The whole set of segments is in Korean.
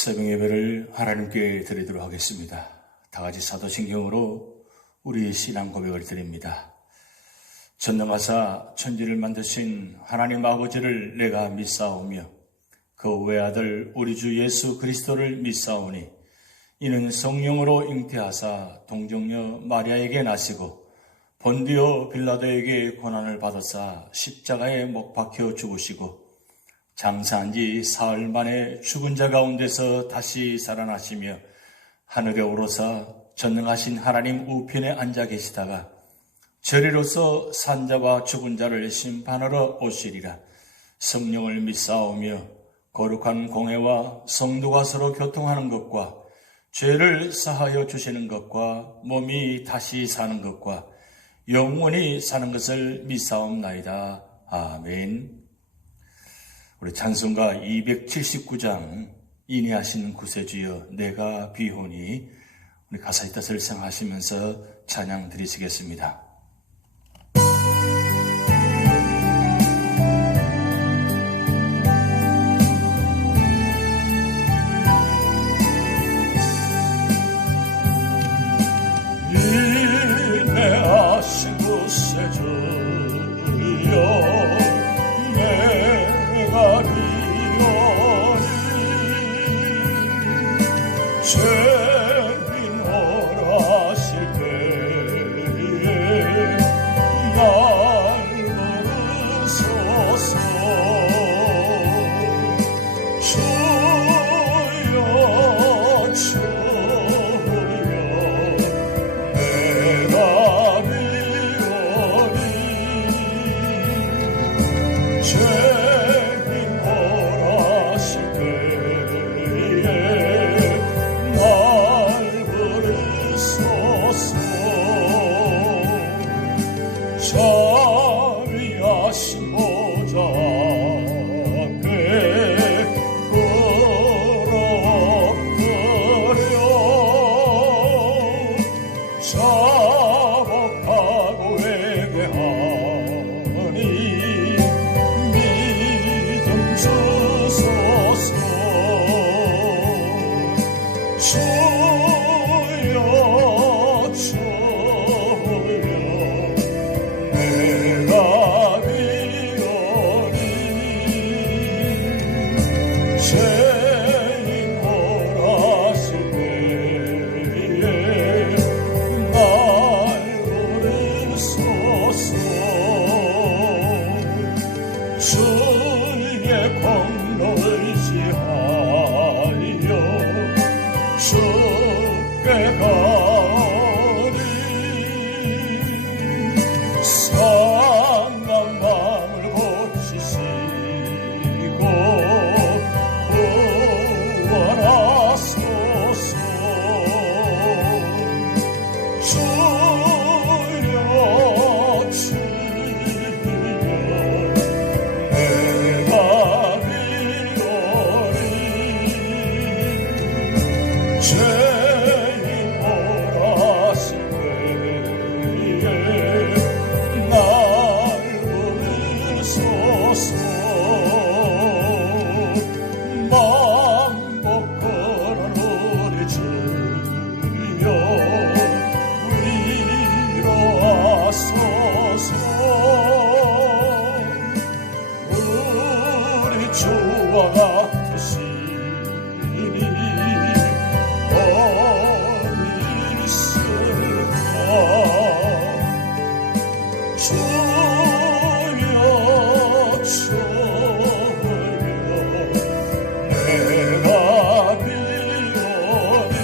새벽 예배를 하나님께 드리도록 하겠습니다. 다 같이 사도신경으로 우리의 신앙 고백을 드립니다. 전능하사 천지를 만드신 하나님 아버지를 내가 믿사오며 그 외아들 우리 주 예수 그리스도를 믿사오니 이는 성령으로 잉태하사 동정녀 마리아에게 나시고 본디오 빌라도에게 고난을 받으사 십자가에 못 박혀 죽으시고 장사한 지 사흘 만에 죽은 자 가운데서 다시 살아나시며 하늘에 오르사 전능하신 하나님 우편에 앉아 계시다가 저리로서 산자와 죽은 자를 심판하러 오시리라. 성령을 믿사오며 거룩한 공회와 성도가 서로 교통하는 것과 죄를 사하여 주시는 것과 몸이 다시 사는 것과 영원히 사는 것을 믿사옵나이다. 아멘. 우리 찬송가 279장 인내하시는 구세주여 내가 비오니 우리 가사의 뜻을 생각하시면서 찬양 드리시겠습니다. 인내하신 구세주여 죄인 원하실 때에 날 부르소서. 주여 주여 내가 비오니 죄인 원하실 때에 자비하신 보좌 앞에 무릎 꿇어 자복하고 회개하니 믿음 주소서. 주여 내가 비오니 죄인 원하실 때에 날 부르소서. 주의 공로를 지하여 주께 가오니 상한 마음을 고치시고 구원하소서. 주여 주여 내가 비오니 죄인 원하실 때에 날 부르소서. 만복하는 우리 주여 위로하소서. 우리 주와 같으시니 어디 있을까. 주여 주여 내가 비오니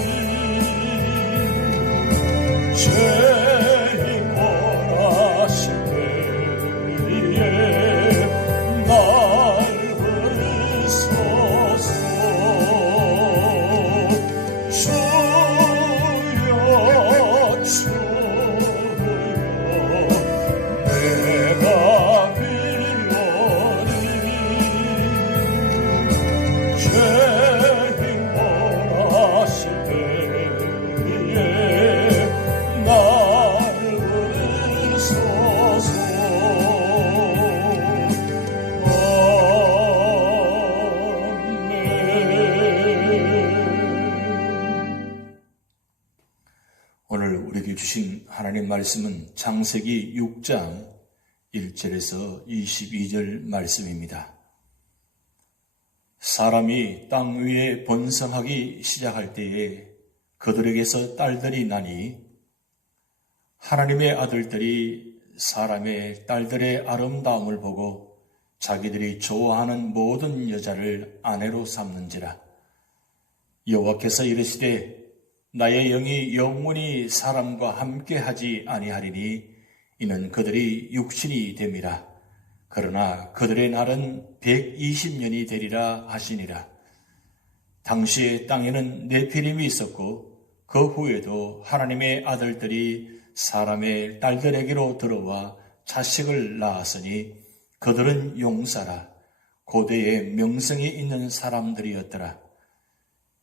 죄인 원하실 때에 날 부르소서. 주신 하나님 말씀은 창세기 6장 1절에서 22절 말씀입니다. 사람이 땅 위에 번성하기 시작할 때에 그들에게서 딸들이 나니 하나님의 아들들이 사람의 딸들의 아름다움을 보고 자기들이 좋아하는 모든 여자를 아내로 삼는지라. 여호와께서 이르시되 나의 영이 영원히 사람과 함께하지 아니하리니 이는 그들이 육신이 됨이라. 그러나 그들의 날은 120년이 되리라 하시니라. 당시에 땅에는 네피림이 있었고 그 후에도 하나님의 아들들이 사람의 딸들에게로 들어와 자식을 낳았으니 그들은 용사라. 고대에 명성이 있는 사람들이었더라.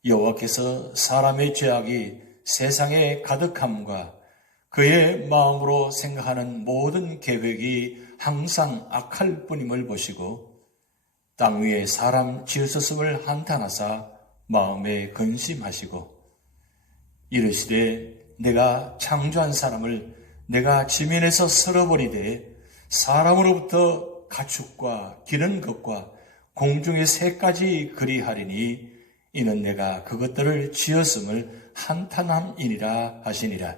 여호와께서 사람의 죄악이 세상에 가득함과 그의 마음으로 생각하는 모든 계획이 항상 악할 뿐임을 보시고 땅 위에 사람 지으셨음을 한탄하사 마음에 근심하시고 이르시되 내가 창조한 사람을 내가 지면에서 쓸어버리되 사람으로부터 가축과 기는 것과 공중의 새까지 그리하리니 이는 내가 그것들을 지었음을 한탄함이니라 하시니라.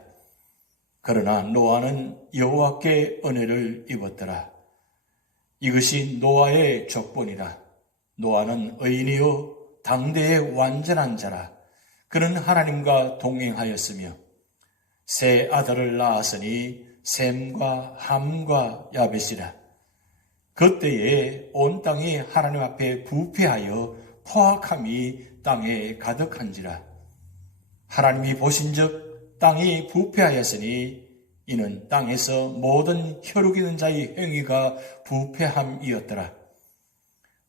그러나 노아는 여호와께 은혜를 입었더라. 이것이 노아의 족본이라. 노아는 의인이요 당대의 완전한 자라. 그는 하나님과 동행하였으며 세 아들을 낳았으니 셈과 함과 야벳이라. 그때에 온 땅이 하나님 앞에 부패하여 포악함이 땅에 가득한지라. 하나님이 보신즉 땅이 부패하였으니 이는 땅에서 모든 혈육 있는 자의 행위가 부패함이었더라.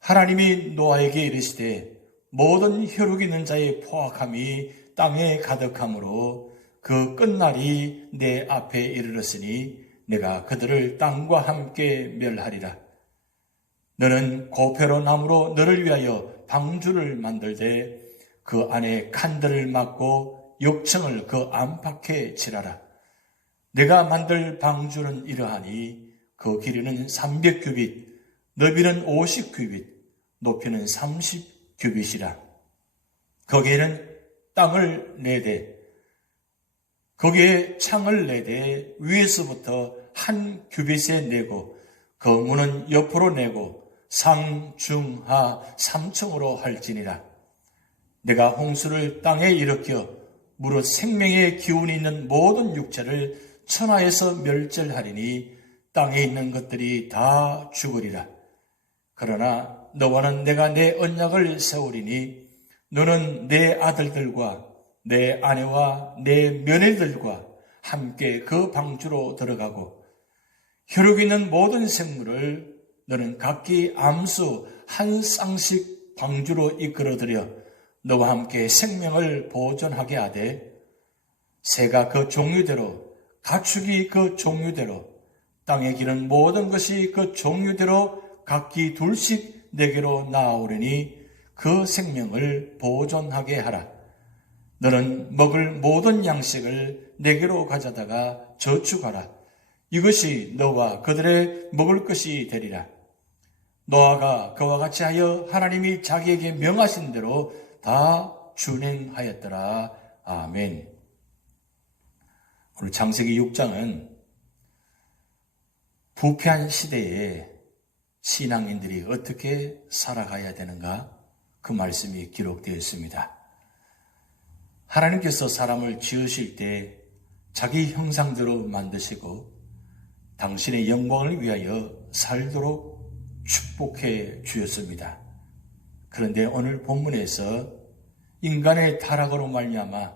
하나님이 노아에게 이르시되 모든 혈육 있는 자의 포악함이 땅에 가득함으로 그 끝날이 내 앞에 이르렀으니 내가 그들을 땅과 함께 멸하리라. 너는 고페로 나무로 너를 위하여 방주를 만들되 그 안에 칸들을 막고 역청을 그 안팎에 칠하라. 내가 만들 방주는 이러하니 그 길이는 300규빗, 너비는 50규빗, 높이는 30규빗이라. 거기에는 땅을 내되 거기에 창을 내되 위에서부터 한 규빗에 내고 그 문은 옆으로 내고 상, 중, 하, 3층으로 할지니라. 내가 홍수를 땅에 일으켜 무릇 생명의 기운이 있는 모든 육체를 천하에서 멸절하리니 땅에 있는 것들이 다 죽으리라. 그러나 너와는 내가 내 언약을 세우리니 너는 내 아들들과 내 아내와 내 며느리들과 함께 그 방주로 들어가고 혈육 있는 모든 생물을 너는 각기 암수 한 쌍씩 방주로 이끌어들여 너와 함께 생명을 보존하게 하되 새가 그 종류대로 가축이 그 종류대로 땅에 기는 모든 것이 그 종류대로 각기 둘씩 내게로 나아오리니 그 생명을 보존하게 하라. 너는 먹을 모든 양식을 내게로 가져다가 저축하라. 이것이 너와 그들의 먹을 것이 되리라. 노아가 그와 같이 하여 하나님이 자기에게 명하신 대로 다 준행하였더라. 아멘. 오늘 창세기 6장은 부패한 시대에 신앙인들이 어떻게 살아가야 되는가 그 말씀이 기록되어 있습니다. 하나님께서 사람을 지으실 때 자기 형상대로 만드시고 당신의 영광을 위하여 살도록 축복해 주셨습니다. 그런데 오늘 본문에서 인간의 타락으로 말미암아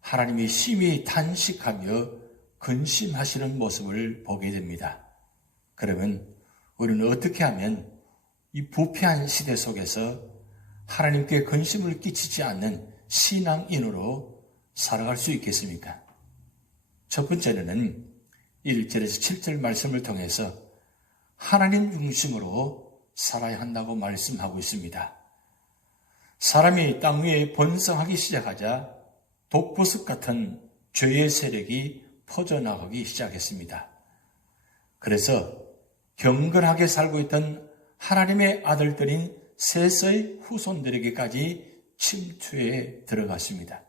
하나님이 심히 탄식하며 근심하시는 모습을 보게 됩니다. 그러면 우리는 어떻게 하면 이 부패한 시대 속에서 하나님께 근심을 끼치지 않는 신앙인으로 살아갈 수 있겠습니까? 첫 번째는 1절에서 7절 말씀을 통해서 하나님 중심으로 살아야 한다고 말씀하고 있습니다. 사람이 땅 위에 번성하기 시작하자 독버섯 같은 죄의 세력이 퍼져나가기 시작했습니다. 그래서 경건하게 살고 있던 하나님의 아들들인 셋의 후손들에게까지 침투해 들어갔습니다.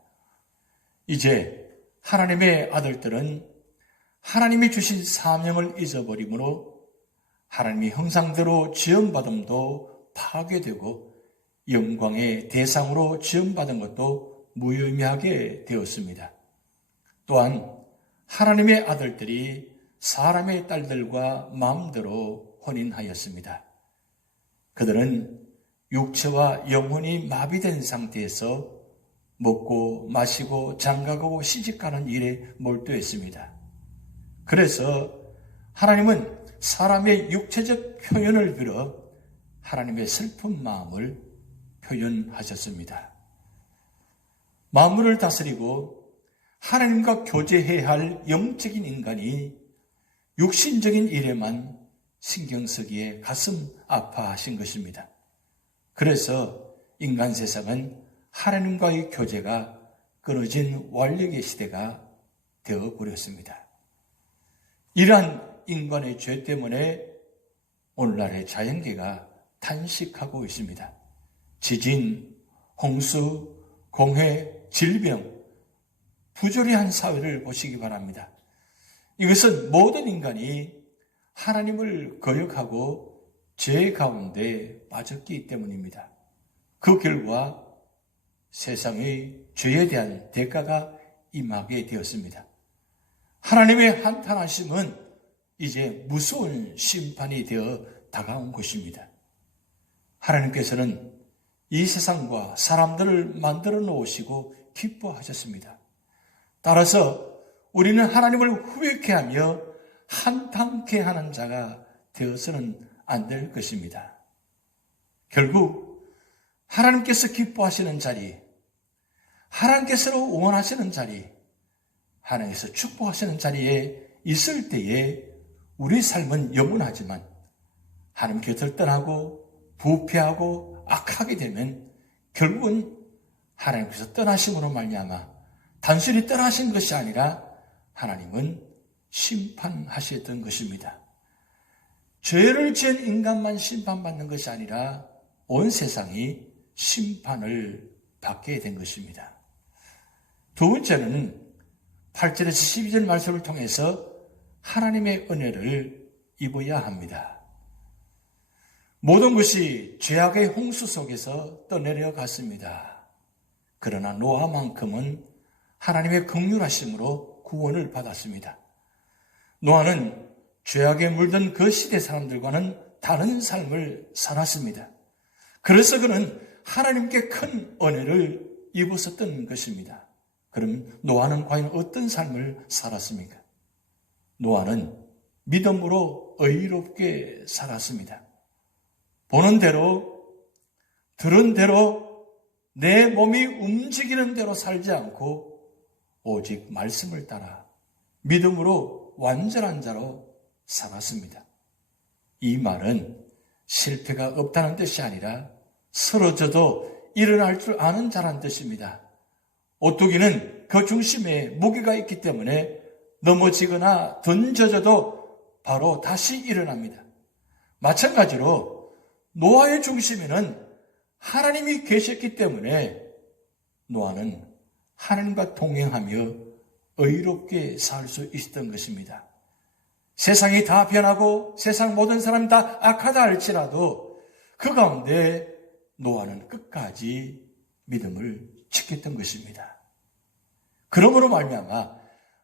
이제 하나님의 아들들은 하나님이 주신 사명을 잊어버림으로 하나님의 형상대로 지음받음도 파괴되고 영광의 대상으로 지음받은 것도 무의미하게 되었습니다. 또한 하나님의 아들들이 사람의 딸들과 마음대로 혼인하였습니다. 그들은 육체와 영혼이 마비된 상태에서 먹고 마시고 장가가고 시집가는 일에 몰두했습니다. 그래서 하나님은 사람의 육체적 표현을 빌어 하나님의 슬픈 마음을 표현하셨습니다. 만물을 다스리고 하나님과 교제해야 할 영적인 인간이 육신적인 일에만 신경 쓰기에 가슴 아파하신 것입니다. 그래서 인간 세상은 하나님과의 교제가 끊어진 완력의 시대가 되어버렸습니다. 이러한 인간의 죄 때문에 오늘날의 자연계가 탄식하고 있습니다. 지진, 홍수, 공해, 질병, 부조리한 사회를 보시기 바랍니다. 이것은 모든 인간이 하나님을 거역하고 죄 가운데 빠졌기 때문입니다. 그 결과 세상의 죄에 대한 대가가 임하게 되었습니다. 하나님의 한탄하심은 이제 무서운 심판이 되어 다가온 것입니다. 하나님께서는 이 세상과 사람들을 만들어 놓으시고 기뻐하셨습니다. 따라서 우리는 하나님을 후회케 하며 한탄케 하는 자가 되어서는 안 될 것입니다. 결국 하나님께서 기뻐하시는 자리, 하나님께서 원하시는 자리, 하나님께서 축복하시는 자리에 있을 때에 우리 삶은 영원하지만 하나님 곁을 떠나고 부패하고 악하게 되면 결국은 하나님께서 떠나심으로 말미암아 단순히 떠나신 것이 아니라 하나님은 심판하셨던 것입니다. 죄를 지은 인간만 심판받는 것이 아니라 온 세상이 심판을 받게 된 것입니다. 두 번째는 8절에서 12절 말씀을 통해서 하나님의 은혜를 입어야 합니다. 모든 것이 죄악의 홍수 속에서 떠내려 갔습니다. 그러나 노아만큼은 하나님의 긍휼하심으로 구원을 받았습니다. 노아는 죄악에 물든 그 시대 사람들과는 다른 삶을 살았습니다. 그래서 그는 하나님께 큰 은혜를 입었었던 것입니다. 그럼 노아는 과연 어떤 삶을 살았습니까? 노아는 믿음으로 의롭게 살았습니다. 보는 대로, 들은 대로, 내 몸이 움직이는 대로 살지 않고 오직 말씀을 따라 믿음으로 완전한 자로 살았습니다. 이 말은 실패가 없다는 뜻이 아니라 쓰러져도 일어날 줄 아는 자라는 뜻입니다. 오뚜기는 그 중심에 무게가 있기 때문에 넘어지거나 던져져도 바로 다시 일어납니다. 마찬가지로 노아의 중심에는 하나님이 계셨기 때문에 노아는 하나님과 동행하며 의롭게 살 수 있었던 것입니다. 세상이 다 변하고 세상 모든 사람이 다 악하다 할지라도 그 가운데 노아는 끝까지 믿음을 지켰던 것입니다. 그러므로 말미암아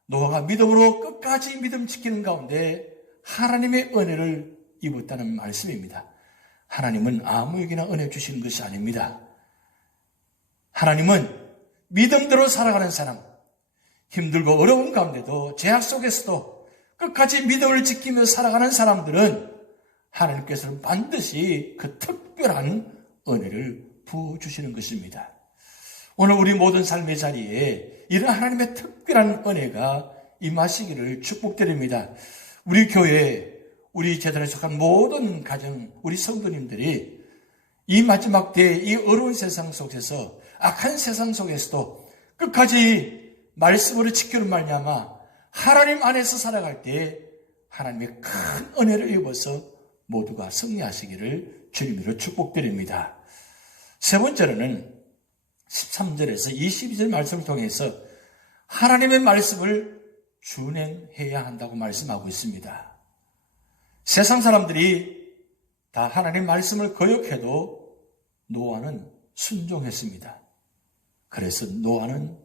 노아가 믿음으로 끝까지 믿음 지키는 가운데 하나님의 은혜를 입었다는 말씀입니다. 하나님은 아무에게나 은혜 주시는 것이 아닙니다. 하나님은 믿음대로 살아가는 사람, 힘들고 어려운 가운데도 죄악 속에서도 끝까지 믿음을 지키며 살아가는 사람들은 하나님께서는 반드시 그 특별한 은혜를 부어주시는 것입니다. 오늘 우리 모든 삶의 자리에 이런 하나님의 특별한 은혜가 임하시기를 축복드립니다. 우리 교회, 우리 제단에 속한 모든 가정, 우리 성도님들이 이 마지막 때에 이 어려운 세상 속에서, 악한 세상 속에서도 끝까지 말씀으로 지키는 말미암아 하나님 안에서 살아갈 때 하나님의 큰 은혜를 입어서 모두가 승리하시기를 주님으로 축복드립니다. 세 번째로는 13절에서 22절 말씀을 통해서 하나님의 말씀을 준행해야 한다고 말씀하고 있습니다. 세상 사람들이 다 하나님 말씀을 거역해도 노아는 순종했습니다. 그래서 노아는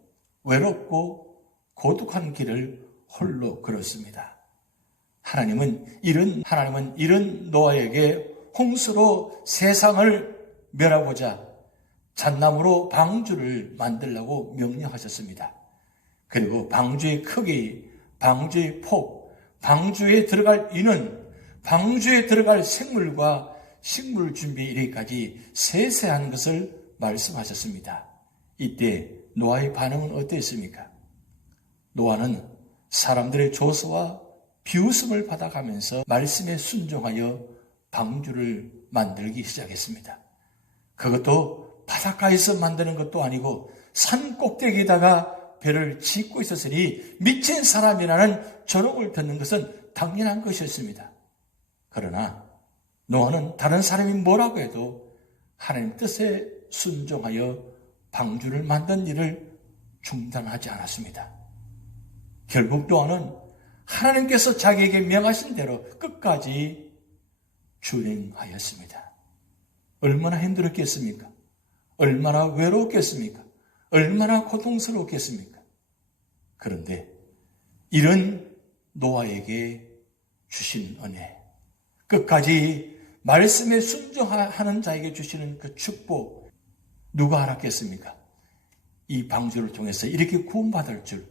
외롭고 고독한 길을 홀로 걸었습니다. 하나님은 이런 노아에게 홍수로 세상을 멸하고자 잣나무로 방주를 만들라고 명령하셨습니다. 그리고 방주의 크기, 방주의 폭, 방주에 들어갈 인원, 방주에 들어갈 생물과 식물 준비 이래까지 세세한 것을 말씀하셨습니다. 이때 노아의 반응은 어땠습니까? 노아는 사람들의 조소와 비웃음을 받아가면서 말씀에 순종하여 방주를 만들기 시작했습니다. 그것도 바닷가에서 만드는 것도 아니고 산 꼭대기에다가 배를 짓고 있었으니 미친 사람이라는 전옥을 듣는 것은 당연한 것이었습니다. 그러나 노아는 다른 사람이 뭐라고 해도 하나님 뜻에 순종하여 방주를 만든 일을 중단하지 않았습니다. 결국 노아는 하나님께서 자기에게 명하신 대로 끝까지 준행하였습니다. 얼마나 힘들었겠습니까? 얼마나 외로웠겠습니까? 얼마나 고통스러웠겠습니까? 그런데 이런 노아에게 주신 은혜, 끝까지 말씀에 순종하는 자에게 주시는 그 축복, 누가 알았겠습니까? 이 방주를 통해서 이렇게 구원받을 줄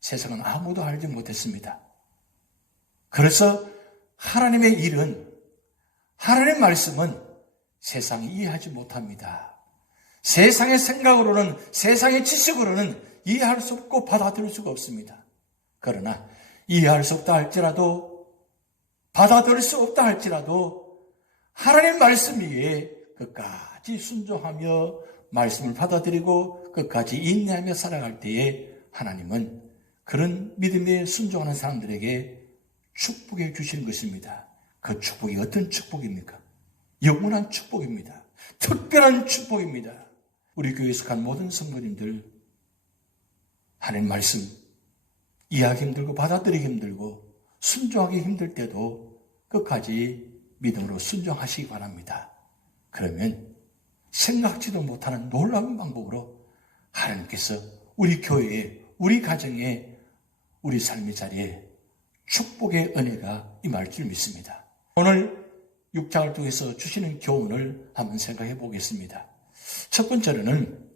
세상은 아무도 알지 못했습니다. 그래서 하나님의 일은, 하나님의 말씀은 세상이 이해하지 못합니다. 세상의 생각으로는, 세상의 지식으로는 이해할 수 없고 받아들일 수가 없습니다. 그러나 이해할 수 없다 할지라도, 받아들일 수 없다 할지라도 하나님의 말씀 위에 끝까지 순종하며 말씀을 받아들이고 끝까지 인내하며 살아갈 때에 하나님은 그런 믿음에 순종하는 사람들에게 축복해 주시는 것입니다. 그 축복이 어떤 축복입니까? 영원한 축복입니다. 특별한 축복입니다. 우리 교회에 속한 모든 성도님들, 하나님 말씀 이해하기 힘들고 받아들이기 힘들고 순종하기 힘들 때도 끝까지 믿음으로 순종하시기 바랍니다. 그러면 생각지도 못하는 놀라운 방법으로 하나님께서 우리 교회에, 우리 가정에, 우리 삶의 자리에 축복의 은혜가 임할 줄 믿습니다. 오늘 6장을 통해서 주시는 교훈을 한번 생각해 보겠습니다. 첫 번째로는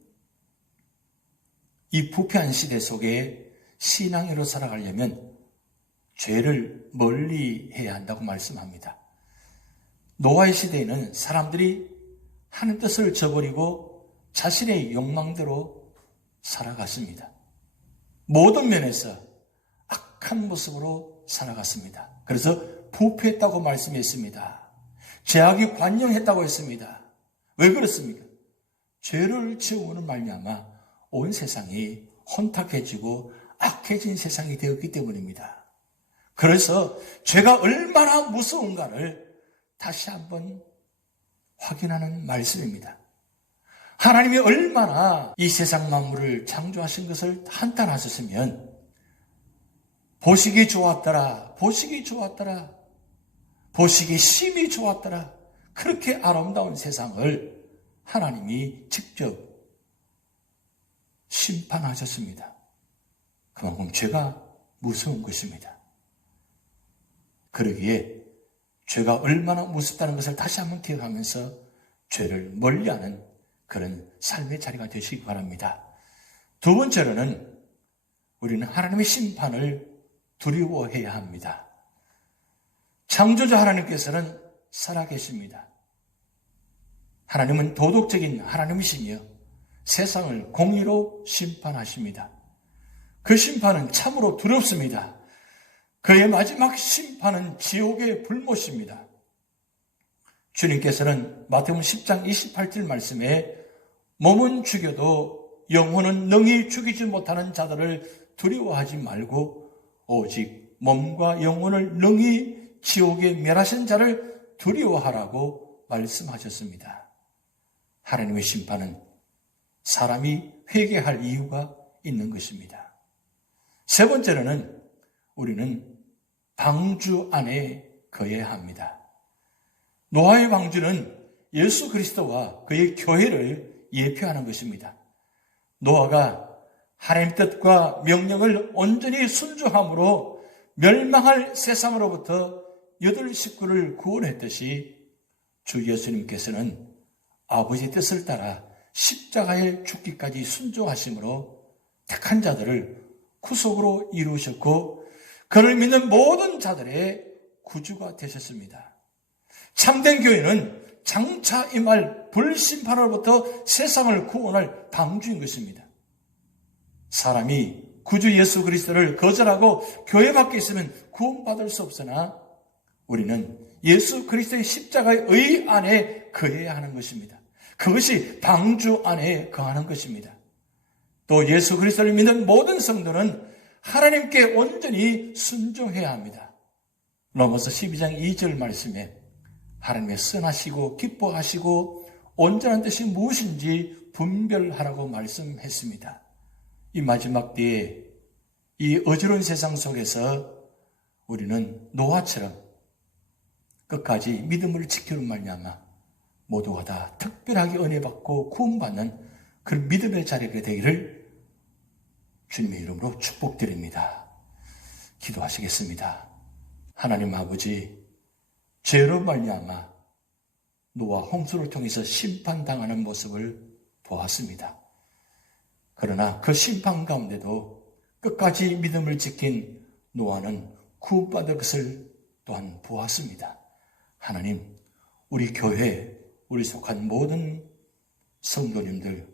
이 부패한 시대 속에 신앙으로 살아가려면 죄를 멀리 해야 한다고 말씀합니다. 노아의 시대에는 사람들이 하나님 뜻을 저버리고 자신의 욕망대로 살아갔습니다. 모든 면에서 악한 모습으로 살아갔습니다. 그래서 부패했다고 말씀했습니다. 죄악이 관영했다고 했습니다. 왜 그렇습니까? 죄를 지음으로 말미암아 온 세상이 혼탁해지고 악해진 세상이 되었기 때문입니다. 그래서 죄가 얼마나 무서운가를 다시 한번 확인하는 말씀입니다. 하나님이 얼마나 이 세상 만물을 창조하신 것을 한탄하셨으면 보시기 좋았더라, 보시기 좋았더라, 보시기 심히 좋았더라, 그렇게 아름다운 세상을 하나님이 직접 심판하셨습니다. 그만큼 죄가 무서운 것입니다. 그러기에 죄가 얼마나 무섭다는 것을 다시 한번 기억하면서 죄를 멀리하는 그런 삶의 자리가 되시기 바랍니다. 두 번째로는 우리는 하나님의 심판을 두려워해야 합니다. 창조자 하나님께서는 살아계십니다. 하나님은 도덕적인 하나님이시며 세상을 공의로 심판하십니다. 그 심판은 참으로 두렵습니다. 그의 마지막 심판은 지옥의 불못입니다. 주님께서는 마태복음 10장 28절 말씀에 몸은 죽여도 영혼은 능히 죽이지 못하는 자들을 두려워하지 말고 오직 몸과 영혼을 능히 지옥에 멸하신 자를 두려워하라고 말씀하셨습니다. 하나님의 심판은 사람이 회개할 이유가 있는 것입니다. 세 번째로는 우리는 방주 안에 거해야 합니다. 노아의 방주는 예수 그리스도와 그의 교회를 예표하는 것입니다. 노아가 하나님의 뜻과 명령을 온전히 순종함으로 멸망할 세상으로부터 8 식구를 구원했듯이 주 예수님께서는 아버지의 뜻을 따라 십자가에 죽기까지 순종하심으로 택한 자들을 구속으로 이루셨고 그를 믿는 모든 자들의 구주가 되셨습니다. 참된 교회는 장차 임할 불심판으로부터 세상을 구원할 방주인 것입니다. 사람이 구주 예수 그리스도를 거절하고 교회 밖에 있으면 구원받을 수 없으나 우리는 예수 그리스도의 십자가의 의 안에 거해야 하는 것입니다. 그것이 방주 안에 거하는 것입니다. 또 예수 그리스도를 믿는 모든 성도는 하나님께 온전히 순종해야 합니다. 로마서 12장 2절 말씀에 하나님의 선하시고 기뻐하시고 온전한 뜻이 무엇인지 분별하라고 말씀했습니다. 이 마지막 때에 이 어지러운 세상 속에서 우리는 노아처럼 끝까지 믿음을 지키는 말미암아 모두가 다 특별하게 은혜받고 구원받는 그런 믿음의 자리가 되기를 주님의 이름으로 축복드립니다. 기도하시겠습니다. 하나님 아버지, 죄로 말미암아 노아 홍수를 통해서 심판당하는 모습을 보았습니다. 그러나 그 심판 가운데도 끝까지 믿음을 지킨 노아는 구원받을 것을 또한 보았습니다. 하나님, 우리 교회, 우리 속한 모든 성도님들,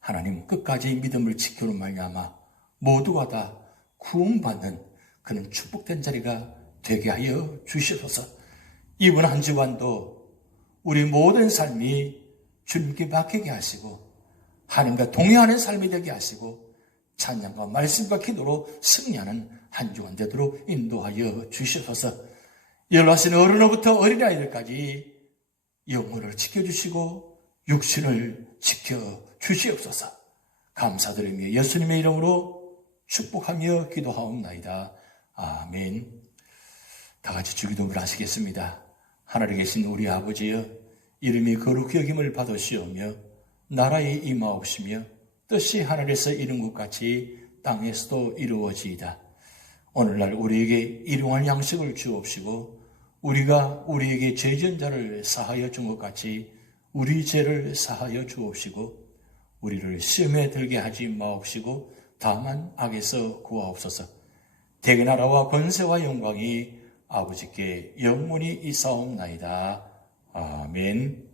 하나님 끝까지 믿음을 지키는 말미암아 모두가 다 구원받는 그런 축복된 자리가 되게 하여 주시옵소서. 이번 한 주간도 우리 모든 삶이 주님께 맡기게 하시고 하나님과 동행하는 삶이 되게 하시고 찬양과 말씀과 기도로 승리하는 한 주간 되도록 인도하여 주시옵소서. 연로하신 어른으로부터 어린아이들까지 영혼을 지켜주시고 육신을 지켜주시옵소서. 감사드리며 예수님의 이름으로 축복하며 기도하옵나이다. 아멘. 다 같이 주기도를 하시겠습니다. 하늘에 계신 우리 아버지여, 이름이 거룩히 여김을 받으시오며 나라에 임하옵시며 뜻이 하늘에서 이룬 것 같이 땅에서도 이루어지이다. 오늘날 우리에게 일용할 양식을 주옵시고 우리가 우리에게 죄진 자를 사하여 준 것 같이 우리 죄를 사하여 주옵시고 우리를 시험에 들게 하지 마옵시고 다만 악에서 구하옵소서. 대개 나라와 권세와 영광이 아버지께 영원히 있사옵나이다. 아멘.